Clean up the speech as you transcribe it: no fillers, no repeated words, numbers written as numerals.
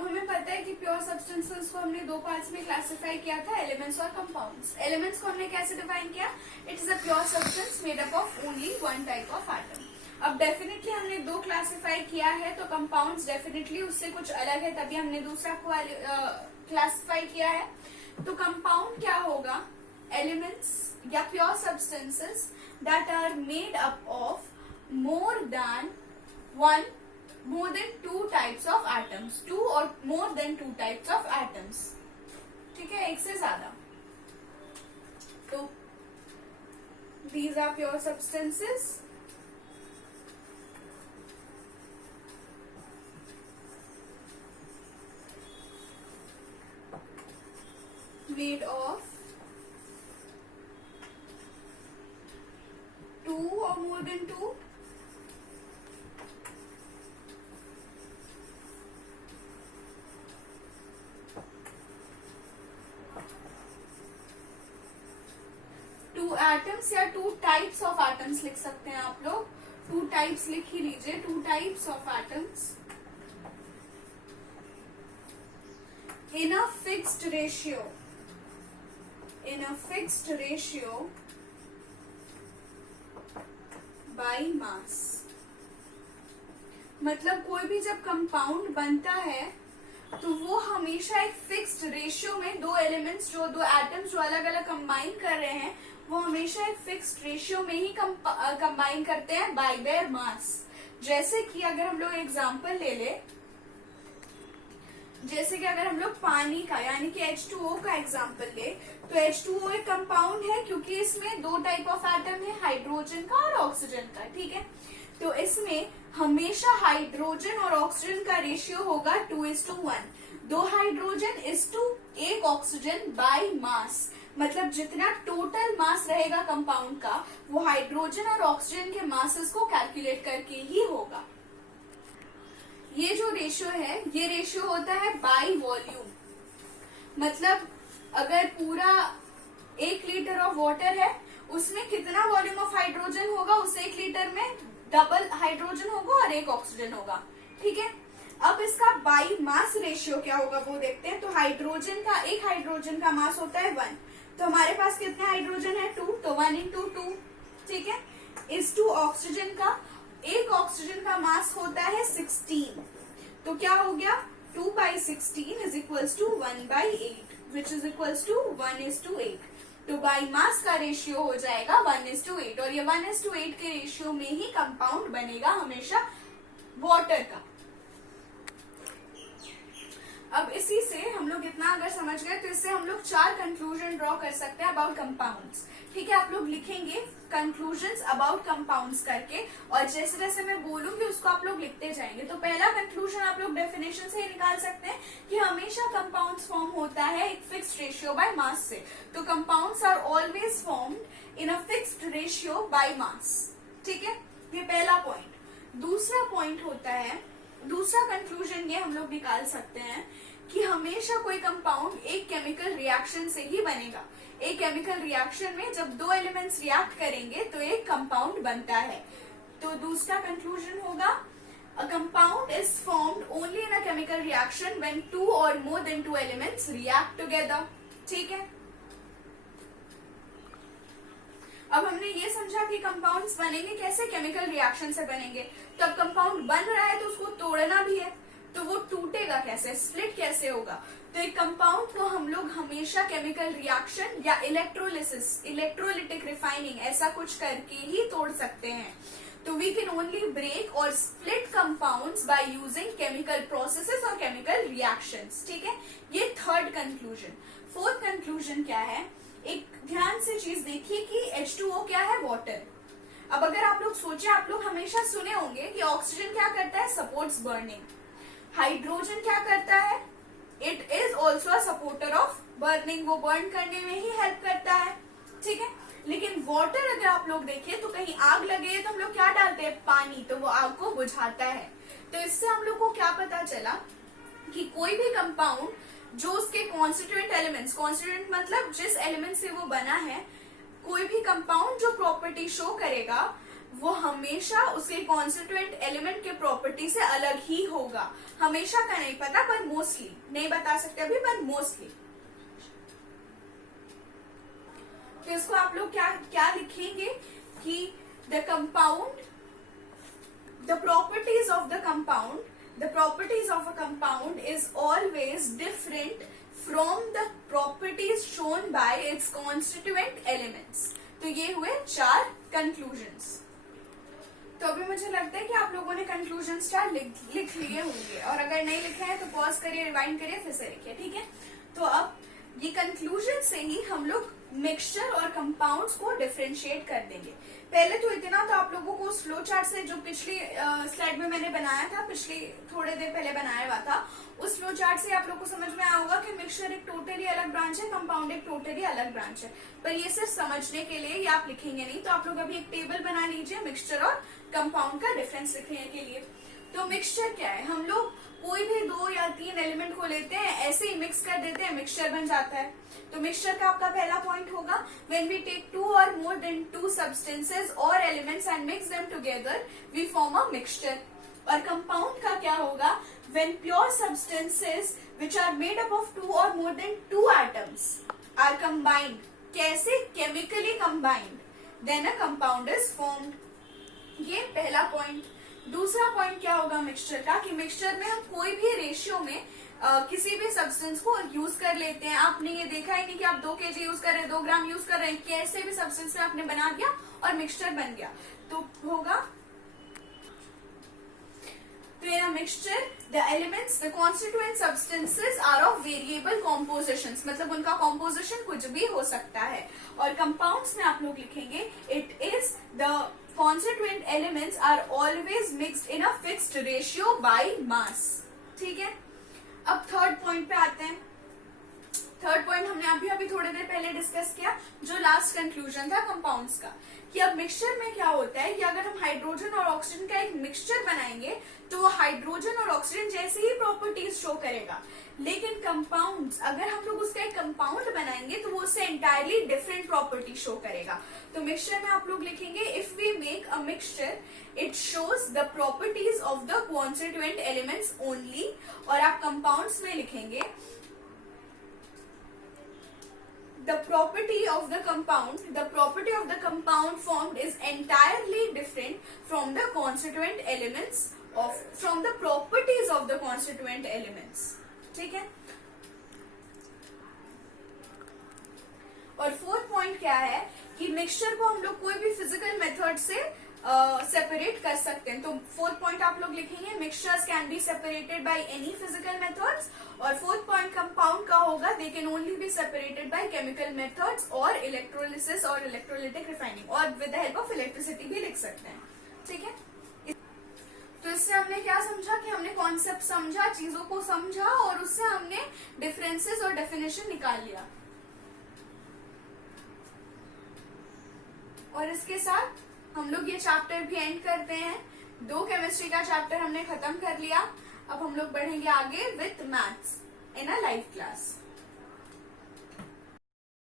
अब हमें पता है कि प्योर सब्सटेंसेस को हमने दो पार्ट्स में क्लासिफाई किया था, एलिमेंट्स और कंपाउंड्स। एलिमेंट्स को हमने कैसे डिफाइन किया? It is a pure substance made up of only one type of atom. अब डेफिनेटली हमने दो क्लासिफाई किया है, तो कंपाउंड्स डेफिनेटली उससे कुछ अलग है, तभी हमने दूसरा क्लासिफाई किया है। तो कंपाउंड क्या होगा? एलिमेंट्स या pure substances that are made up of more than two types of atoms, two or more than two types of atoms, ठीक है, एक से ज्यादा। तो these are pure substances made of two or more than two atoms या two types of atoms लिख सकते हैं आप लोग, टू टाइप्स लिख ही लीजिए, two types of atoms in a fixed ratio, in a fixed ratio by मास। मतलब कोई भी जब कंपाउंड बनता है तो वो हमेशा एक फिक्स्ड रेशियो में दो एलिमेंट्स जो दो एटम्स जो अलग अलग कंबाइन कर रहे हैं वो हमेशा एक फिक्स्ड रेशियो में ही कंबाइन करते हैं बाय देयर मास। जैसे कि अगर हम लोग एग्जांपल ले ले, जैसे कि अगर हम लोग पानी का यानी कि H2O का एग्जांपल ले, तो H2O एक कंपाउंड है क्योंकि इसमें दो टाइप ऑफ एटम है, हाइड्रोजन का और ऑक्सीजन का, ठीक है। तो इसमें हमेशा हाइड्रोजन और ऑक्सीजन का रेशियो होगा 2:1, दो हाइड्रोजन इज टू एक ऑक्सीजन बाय मास। मतलब जितना टोटल मास रहेगा कंपाउंड का वो हाइड्रोजन और ऑक्सीजन के मासेस को कैलकुलेट करके ही होगा। ये जो रेशियो है ये रेशियो होता है बाय वॉल्यूम। मतलब अगर पूरा 1 लीटर ऑफ वाटर है उसमें कितना वॉल्यूम ऑफ हाइड्रोजन होगा, उस 1 लीटर में डबल हाइड्रोजन होगा और एक ऑक्सीजन होगा, ठीक है। अब इसका बाय मास रेशियो क्या होगा वो देखते हैं। तो हाइड्रोजन का एक हाइड्रोजन का मास होता है 1, तो हमारे पास कितने हाइड्रोजन है 2, तो 1 into 2, ठीक है। इस 2 ऑक्सीजन का एक ऑक्सीजन का मास होता है 16, तो क्या हो गया 2/16 is equals to 1/8 which is equals to 1:8। तो बाय मास का रेशियो हो जाएगा 1:8 और ये 1:8 के रेशियो में ही कंपाउंड बनेगा हमेशा वाटर का। अब इसी से हम लोग इतना अगर समझ गए तो इससे हम लोग 4 कंक्लूजन ड्रॉ कर सकते हैं अबाउट कंपाउंड्स, ठीक है। आप लोग लिखेंगे कंक्लूजन्स अबाउट कंपाउंड्स करके और जैसे जैसे मैं बोलूंगी उसको आप लोग लिखते जाएंगे। तो पहला कंक्लूजन आप लोग डेफिनेशन से ही निकाल सकते हैं कि हमेशा कंपाउंड्स फॉर्म होता है एक फिक्स्ड रेशियो बाय मास से। तो compounds are always formed in a fixed ratio by mass, ठीक है। ये पहला पॉइंट। दूसरा पॉइंट होता है, दूसरा कंक्लूजन ये हम लोग निकाल सकते हैं कि हमेशा कोई कंपाउंड एक केमिकल रिएक्शन से ही बनेगा। एक केमिकल रिएक्शन में जब दो एलिमेंट्स रिएक्ट करेंगे तो एक कंपाउंड बनता है। तो दूसरा कंक्लूजन होगा a compound is formed only in a chemical reaction when 2 और more than 2 elements react together, ठीक है। अब हमने ये समझा कि कंपाउंड्स बनेंगे कैसे, केमिकल रिएक्शन से बनेंगे। तो अब कंपाउंड बन रहा है तो उसको तोड़ना भी है, तो वो टूटेगा कैसे, स्प्लिट कैसे होगा। तो एक कंपाउंड को हम लोग हमेशा केमिकल रिएक्शन या इलेक्ट्रोलिसिस, इलेक्ट्रोलिटिक रिफाइनिंग ऐसा कुछ करके ही तोड़ सकते हैं। तो वी कैन ओनली ब्रेक और split compounds by using chemical processes और केमिकल रिएक्शंस, ठीक है। ये थर्ड कंक्लूजन। फोर्थ कंक्लूजन क्या है, एक ध्यान से चीज देखिए कि H2O क्या है, वाटर। अब अगर आप लोग सोचे, आप लोग हमेशा सुने होंगे कि ऑक्सीजन क्या करता है, सपोर्ट्स बर्निंग। हाइड्रोजन क्या करता है, it is also a supporter of burning, वो बर्न करने में ही हेल्प करता है, ठीक है। लेकिन वाटर अगर आप लोग देखें तो कहीं आग लगे तो हम लोग क्या डालते हैं, पानी, तो वो आग को बुझाता है। तो इससे हम लोग को क्या पता चला कि कोई भी कंपाउंड जो उसके कॉन्स्टिट्यूएंट एलिमेंट्स, कॉन्स्टिट्यूएंट मतलब जिस एलिमेंट से वो बना है, कोई भी कंपाउंड जो प्रॉपर्टी शो करेगा वो हमेशा उसके कॉन्स्टिट्यूएंट एलिमेंट के प्रॉपर्टी से अलग ही होगा। हमेशा का नहीं पता, पर मोस्टली, नहीं बता सकते अभी, पर मोस्टली। तो इसको आप लोग क्या क्या लिखेंगे कि the compound, the properties of the a compound is always different from the properties shown by its constituent elements। तो ये हुए 4 conclusions। तो अभी मुझे लगता है कि आप लोगों ने कंक्लूजन स्टार लिख लिए होंगे, और अगर नहीं लिखे हैं तो पॉज करिए, रिवाइंड करिए, फिर से लिखिए, ठीक है। तो अब ये कंक्लूजन से ही हम लोग मिक्सचर और कंपाउंड्स को डिफरेंशिएट कर देंगे। पहले तो इतना तो आप लोगों को फ्लो चार्ट से, जो पिछली स्लाइड में मैंने बनाया था, पिछली थोड़े देर पहले बनाया हुआ था, उस फ्लो चार्ट से आप लोग को समझ में आया होगा कि मिक्सचर एक टोटली अलग ब्रांच है, कंपाउंड एक टोटली अलग ब्रांच है। पर ये सिर्फ समझने के लिए, ये आप लिखेंगे नहीं। तो आप लोग अभी एक टेबल बना लीजिए मिक्सचर और कंपाउंड का डिफरेंस लिखने के लिए। तो मिक्सचर क्या है, हम लोग कोई भी 2 या 3 एलिमेंट को लेते हैं, ऐसे ही मिक्स कर देते हैं, मिक्सचर बन जाता है। तो मिक्सचर का आपका पहला पॉइंट होगा, when we take 2 or more than 2 substances or elements and mix them together we form a mixture। और कंपाउंड का क्या होगा, when pure substances which are made up of 2 or more than 2 atoms are combined, कैसे, chemically combined, then a compound is formed। ये पहला point. दूसरा point क्या होगा मिक्सचर का, कि मिक्सचर में हम कोई भी रेशियो में किसी भी सब्सटेंस को यूज कर लेते हैं। आपने ये देखा ही नहीं कि आप 2 kg यूज कर रहे हैं, 2 ग्राम यूज कर रहे हैं, कैसे भी सब्सटेंस में आपने बना दिया और मिक्सचर बन गया। तो होगा, तो in a mixture the elements, the constituent substances are of variable compositions, मतलब उनका कॉम्पोजिशन कुछ भी हो सकता है। और कंपाउंड्स में आप लोग लिखेंगे, it is the constituent elements are always mixed in a fixed ratio by mass। ठीक है, अब थर्ड पॉइंट पे आते हैं। थर्ड पॉइंट हमने अभी थोड़ी देर पहले डिस्कस किया, जो लास्ट कंक्लूजन था कंपाउंड्स का, कि अब मिक्सचर में क्या होता है कि अगर हम हाइड्रोजन और ऑक्सीजन का एक मिक्सचर बनाएंगे तो वो हाइड्रोजन और ऑक्सीजन जैसे ही प्रॉपर्टीज शो करेगा। लेकिन कंपाउंड्स, अगर हम लोग उसका एक कंपाउंड बनाएंगे तो वो उससे एंटायरली डिफरेंट प्रॉपर्टी शो करेगा। तो मिक्सचर में आप लोग लिखेंगे, if we make a mixture it shows the properties of the constituent elements only. और आप कंपाउंड्स में लिखेंगे, the property of the compound formed is entirely different from the constituent elements from the properties of the constituent elements। ठीक है। और fourth point क्या है कि मिक्सचर को हम लोग कोई भी फिजिकल मेथड से सेपरेट कर सकते हैं। तो फोर्थ पॉइंट आप लोग लिखेंगे, mixtures can be separated by any physical methods. और फोर्थ पॉइंट कंपाउंड का होगा, they can only be separated by chemical methods और इलेक्ट्रोलिसिस और इलेक्ट्रोलिटिक रिफाइनिंग, और with the help of electricity भी लिख सकते हैं। ठीक है, तो इससे हमने क्या समझा कि हमने कॉन्सेप्ट समझा, चीजों को समझा, और उससे हमने डिफरेंसेस और डेफिनेशन निकाल लिया। और इसके साथ हम लोग ये चैप्टर भी एंड करते हैं। 2 केमिस्ट्री का चैप्टर हमने खत्म कर लिया। अब हम लोग बढ़ेंगे आगे with maths in a live class.